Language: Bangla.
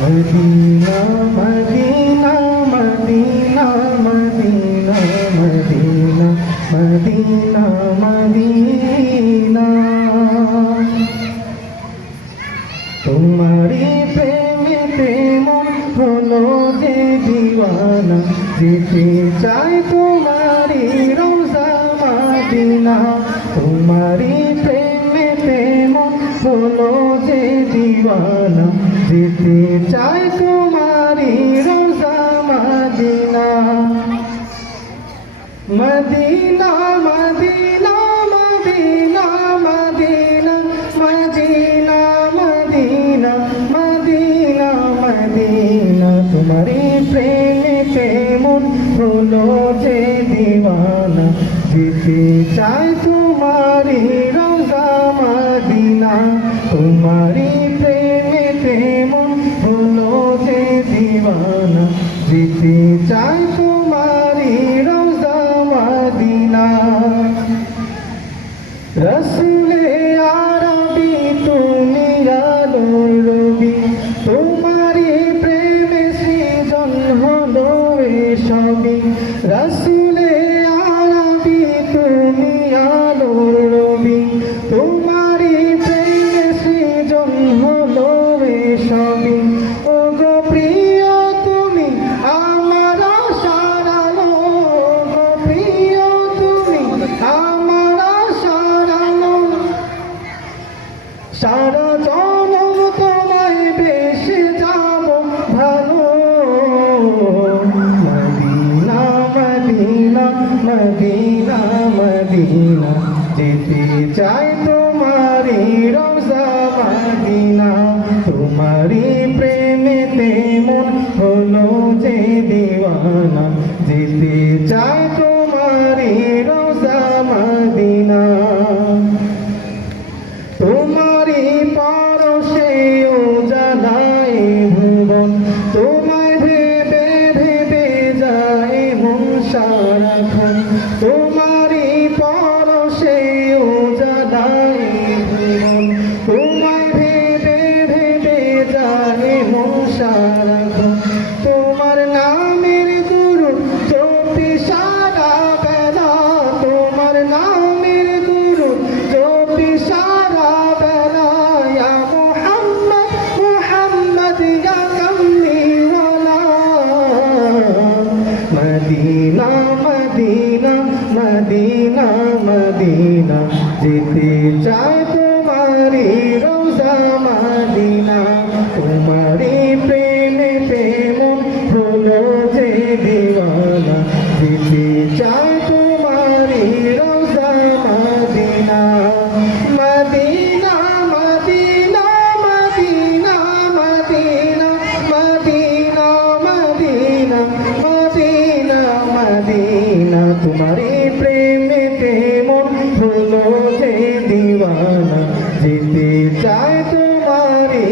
মদিনা মদিনা মদিনা মদিনা মদিনা মদিনা মদিনা তোমারি প্রেমেতে মন হলো যে দিওয়ানা যেতে চাই তোমারি রোজা মদিনা তোমারি প্রেমেতে মন হলো যে দিওয়ানা যেতে চাই তোমারি রোজা মদিনা মদিনা মদিনা মদিনা মদিনা মদিনা মদিনা মদিনা মদিনা তোমারি প্রেমেতে মন হলো যে দিওয়ানা যেতে চাই তোমারি রোজা মদিনা তোমারি প্রেমেতে মন হলো যে দিওয়ানা যেতে চাই তোমারি রোজা মদিনা রসুলে আরবি তুমি আলোর রবি তোমারি প্রেমে সৃজন হলো এসবই রসুলে আরবি তুমি আলোর রবি তোমারি প্রেমে সৃজন হলো এসবই ও গো প্রিয় তুমি আমার আশার আলো গো প্রিয় তুমি আমার আশার আলো সারা জনম তোমায় বেশি যাব ভালো মদিনা মদিনা মদিনা মদিনা যেতে চাই তোমারি রোজা মদিনা তোমারি প্রেমেতে মন হলো যে দিওয়ানা যেতে চাই তোমারি রোজা মদিনা তোমারি পরশে ও জানাই ভুবন তোমায় ভেবে ভেবে যায় মন সারাক্ষণ তোমারি পরশে ও জানাই ভুবন তোমায় ভেবে ভেবে যায় মন সারাক্ষণ তোমার নামের গুরু জপি সারা বেলা তোমার নামের গুরু জপি সারা বেলা ইয়া মুহাম্মদ মুহাম্মদ ইয়া কামলিওয়ালা মদিনা মদিনা মদিনা মদিনা যেতে চাই তোমারি রোজা মদিনা তোমারি প্রেমেতে মন হলো যে দিওয়ানা যেতে চাই তোমারি রোজা মদিনা মদিনা মদিনা মদিনা মদিনা মদিনা মদিনা মদিনা মদিনা তোমারি প্রেমেতে মন হলো যে দিওয়ানা যেতে চাই তোমারি